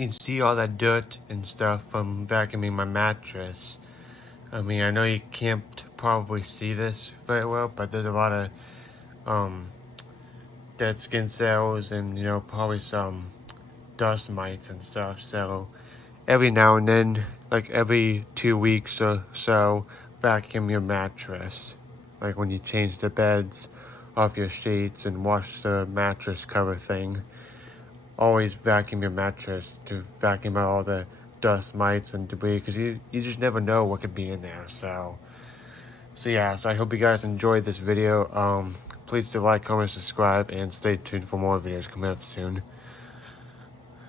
You can see all that dirt and stuff from vacuuming my mattress. I mean, I know you can't probably see this very well, but there's a lot of dead skin cells and, probably some dust mites and stuff. So every now and then, like every 2 weeks or so, vacuum your mattress. Like when you change the beds off your sheets and wash the mattress cover thing. Always vacuum your mattress to vacuum out all the dust mites and debris, because you just never know what could be in there. So I hope you guys enjoyed this video. Please do like, comment, subscribe, and stay tuned for more videos coming up soon.